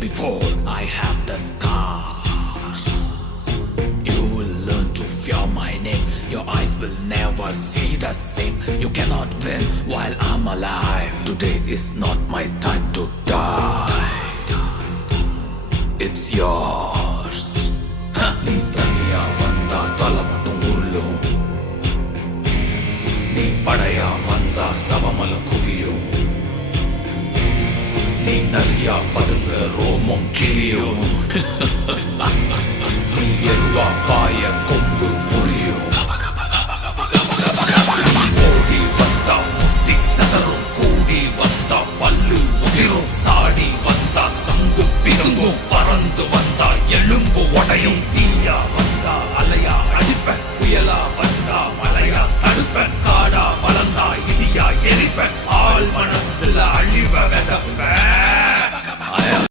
Before I have the scars, you will learn to fear my name. Your eyes will never see the same. You cannot win while I'm alive. Today is not my time to die. It's yours. நீ தனியா வந்தா தலை மட்டும் உருளும். நீ படையா வந்தா சவமல குவியும். நீ நரியா பதுங்க ரோமம் கிளியும். நீ எருவா பாய கொம்பு முறியும். நீ ஓடி வந்தா முட்டி சதறும். கூடி வந்தா பல்லு உதிரும். சாடி வந்தா சங்கு பிதுங்கும். பறந்து வந்தா எலும்பு உடையும். தீயா வந்தா அலையா அடிப்பேன். புயலா வந்தா மலையா தடுப்பேன். காடா வளர்ந்தா இடியா எரிப்பேன். ஆள் மனசுல அழிவ விதப்பேன்.